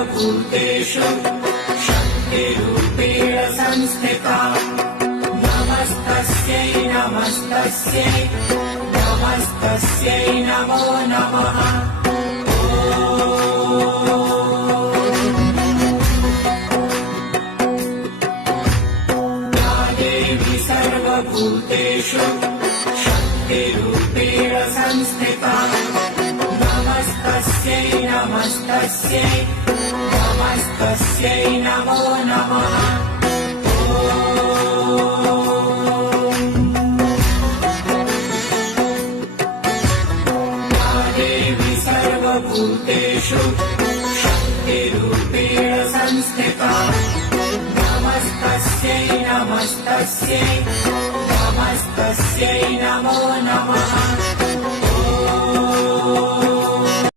सर्वभूतेषु शक्तिरूपेण संस्थिता नमस्तस्यै नमस्तस्यै नमस्तस्यै नमो नमः। या देवी सर्वभूतेषु शक्तिरूपेण संस्थिता नमस्तस्यै नमस्तस्यै नमस्तस्यै नमो नमः। या देवी सर्वभूतेषु शक्तिरूपेण संस्थिता नमस्तस्यै नमस्तस्यै नमस्तस्यै नमो नमः।